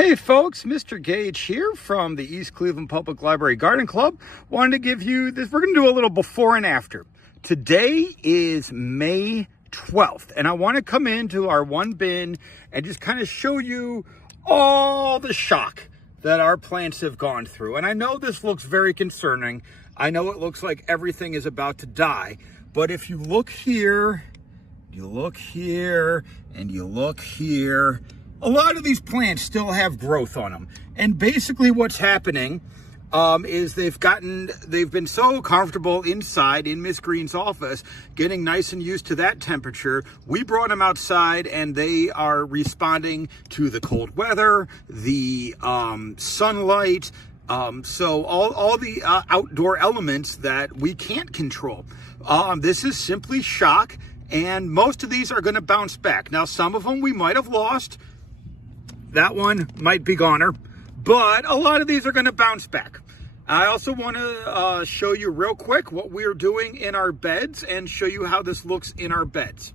Hey folks, Mr. Gage here from the East Cleveland Public Library Garden Club. Wanted to give you this, we're going to do a little before and after. Today is May 12th, and I want to come into our one bin and just kind of show you all the shock that our plants have gone through. And I know this looks very concerning. I know it looks like everything is about to die, but if you look here, you look here, and you look here, a lot of these plants still have growth on them. And basically what's happening is they've been so comfortable inside in Miss Green's office, getting nice and used to that temperature. We brought them outside and they are responding to the cold weather, the sunlight, so all the outdoor elements that we can't control. This is simply shock, and most of these are going to bounce back. Now, some of them we might have lost. That one might be goner, but a lot of these are going to bounce back. I also want to show you real quick what we're doing in our beds and show you how this looks in our beds.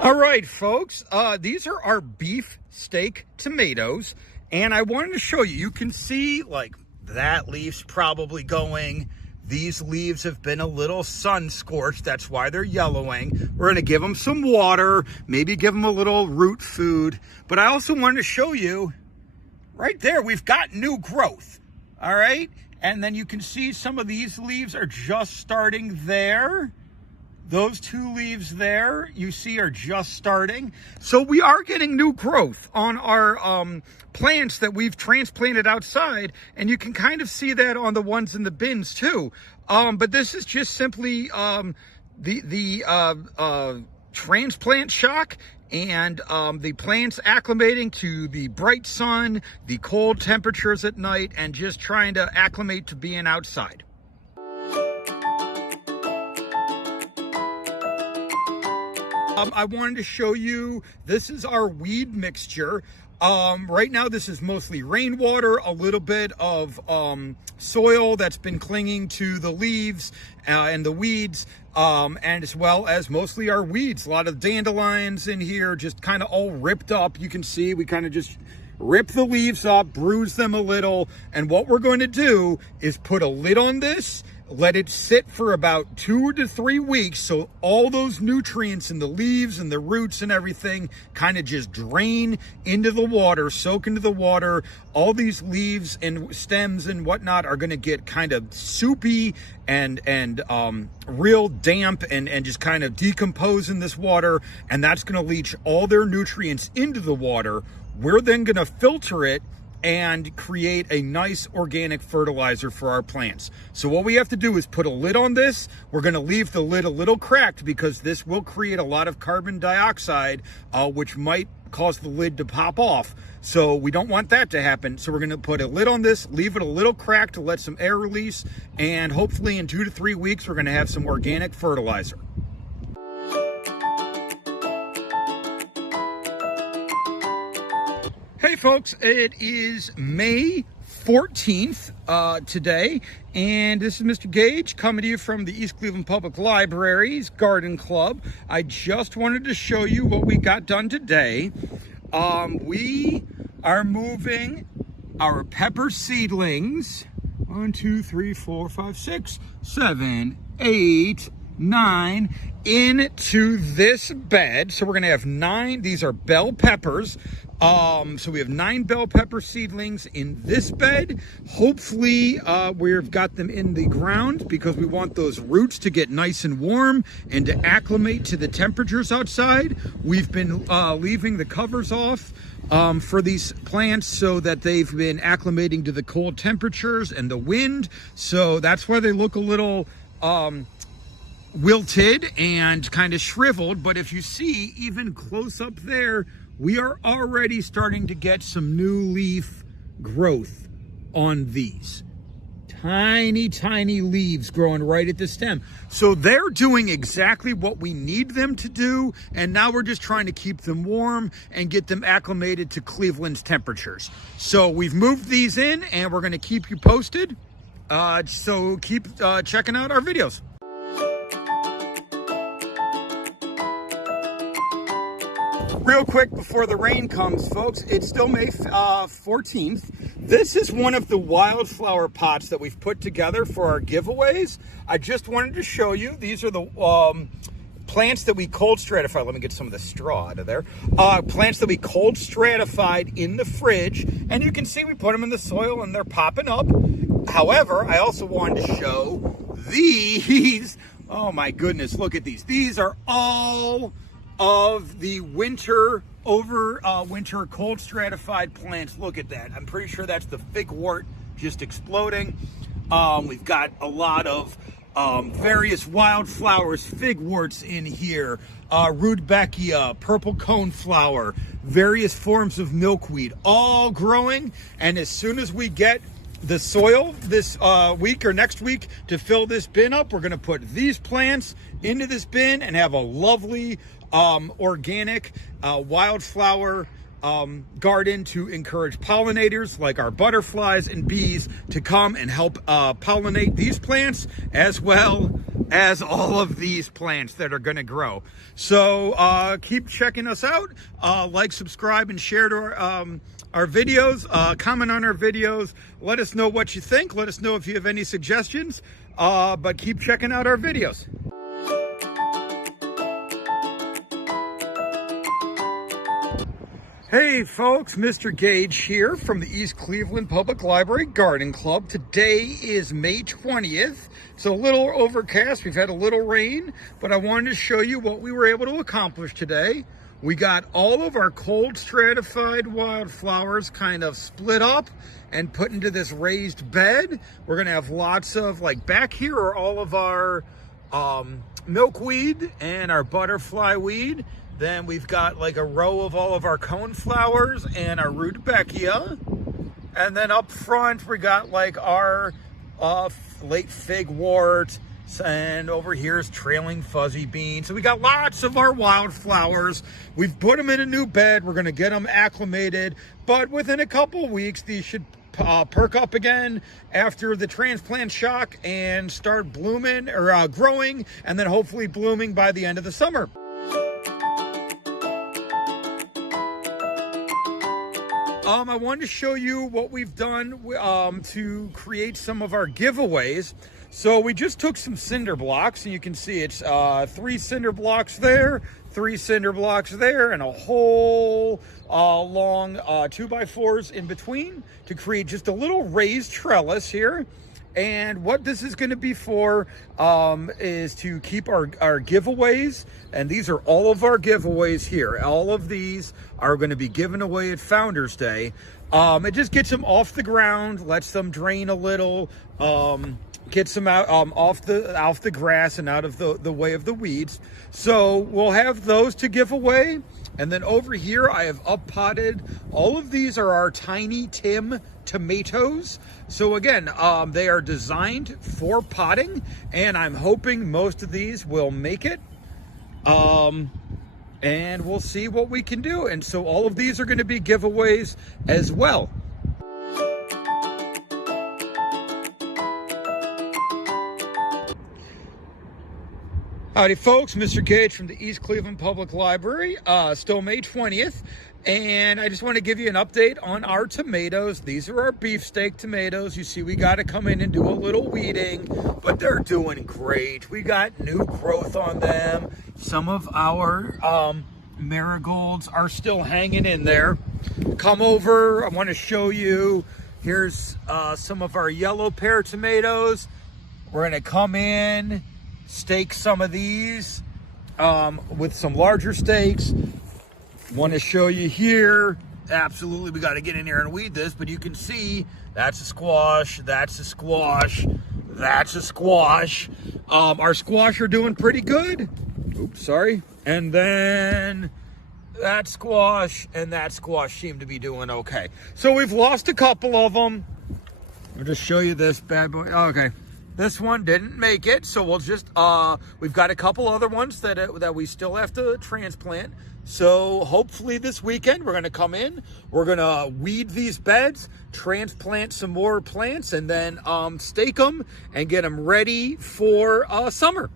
All right, folks, these are our beef steak tomatoes, and I wanted to show you. You can see, like, that leaf's probably going. These leaves have been a little sun scorched. That's why they're yellowing. We're going to give them some water, maybe give them a little root food. But I also wanted to show you right there, we've got new growth. All right. And then you can see some of these leaves are just starting there. Those two leaves there, you see, are just starting. So we are getting new growth on our plants that we've transplanted outside, and you can kind of see that on the ones in the bins too. But this is just simply the transplant shock and the plants acclimating to the bright sun, the cold temperatures at night, and just trying to acclimate to being outside. I wanted to show you, this is our weed mixture. Right now, this is mostly rainwater, a little bit of soil that's been clinging to the leaves and the weeds, and as well as mostly our weeds. A lot of dandelions in here, just kind of all ripped up. You can see we kind of just rip the leaves up, bruise them a little, and what we're going to do is put a lid on this, let it sit for about 2 to 3 weeks so all those nutrients in the leaves and the roots and everything kind of just drain into the water, soak into the water. All these leaves and stems and whatnot are going to get kind of soupy and real damp and just kind of decompose in this water, and that's going to leach all their nutrients into the water. We're then going to filter it and create a nice organic fertilizer for our plants. So what we have to do is put a lid on this. We're going to leave the lid a little cracked because this will create a lot of carbon dioxide, which might cause the lid to pop off. So we don't want that to happen. So we're going to put a lid on this, leave it a little cracked to let some air release, and hopefully in 2 to 3 weeks, we're going to have some organic fertilizer. Hey folks, it is May 14th today, and this is Mr. Gage coming to you from the East Cleveland Public Library's Garden Club. I just wanted to show you what we got done today. We are moving our pepper seedlings, 1, 2, 3, 4, 5, 6, 7, 8, 9 into this bed. So we're going to have 9. These are bell peppers. So we have 9 bell pepper seedlings in this bed. Hopefully, we've got them in the ground because we want those roots to get nice and warm and to acclimate to the temperatures outside. We've been leaving the covers off for these plants so that they've been acclimating to the cold temperatures and the wind. So that's why they look a little wilted and kind of shriveled. But if you see even close up there, we are already starting to get some new leaf growth on these. Tiny, tiny leaves growing right at the stem. So they're doing exactly what we need them to do, and now we're just trying to keep them warm and get them acclimated to Cleveland's temperatures. So we've moved these in, and we're going to keep you posted. So keep checking out our videos. Real quick before the rain comes, folks, it's still May 14th. This is one of the wildflower pots that we've put together for our giveaways. I just wanted to show you. These are the plants that we cold stratified. Let me get some of the straw out of there. Plants that we cold stratified in the fridge. And you can see we put them in the soil and they're popping up. However, I also wanted to show these. Oh my goodness, look at these. These are all of the winter cold stratified plants. Look at that. I'm pretty sure that's the figwort just exploding. We've got a lot of various wildflowers, figworts in here, rudbeckia, purple coneflower, various forms of milkweed, all growing. And as soon as we get the soil this week or next week to fill this bin up, we're going to put these plants into this bin and have a lovely organic wildflower garden to encourage pollinators like our butterflies and bees to come and help pollinate these plants, as well as all of these plants that are going to grow. So keep checking us out. Like, subscribe, and share to our videos. Comment on our videos. Let us know what you think. Let us know if you have any suggestions. But keep checking out our videos. Hey folks, Mr. Gage here from the East Cleveland Public Library Garden Club. Today is May 20th. It's a little overcast. We've had a little rain, but I wanted to show you what we were able to accomplish today. We got all of our cold stratified wildflowers kind of split up and put into this raised bed. We're gonna have lots of, like back here are all of our milkweed and our butterfly weed. Then we've got like a row of all of our coneflowers and our rudbeckia. And then up front, we got like our late figwort, and over here is trailing fuzzy bean. So we got lots of our wildflowers. We've put them in a new bed. We're gonna get them acclimated, but within a couple weeks, these should perk up again after the transplant shock and start blooming or growing, and then hopefully blooming by the end of the summer. I wanted to show you what we've done to create some of our giveaways. So we just took some cinder blocks, and you can see it's 3 cinder blocks there, 3 cinder blocks there, and a whole long 2x4s in between to create just a little raised trellis here. And what this is going to be for is to keep our giveaways. And these are all of our giveaways here. All of these are going to be given away at Founders Day. It just gets them off the ground, lets them drain a little, gets them out off the grass and out of the way of the weeds. So we'll have those to give away. And then over here, I have up-potted. All of these are our Tiny Tim tomatoes. So again, they are designed for potting, and I'm hoping most of these will make it. And we'll see what we can do. And so all of these are going to be giveaways as well. Howdy folks, Mr. Gage from the East Cleveland Public Library, still May 20th, and I just want to give you an update on our tomatoes. These are our beefsteak tomatoes. You see we got to come in and do a little weeding, but they're doing great. We got new growth on them. Some of our marigolds are still hanging in there. Come over, I want to show you. Here's some of our yellow pear tomatoes. We're going to come in, stake some of these with some larger stakes. Want to show you here, absolutely we got to get in here and weed this, but you can see that's a squash, that's a squash, that's a squash. Our squash are doing pretty good. Oops, sorry. And then that squash and that squash seem to be doing okay. So we've lost a couple of them. I'll just show you this bad boy. Okay. This one didn't make it, so we'll just, we've got a couple other ones that we still have to transplant. So hopefully this weekend we're gonna come in, we're gonna weed these beds, transplant some more plants, and then stake them and get them ready for summer.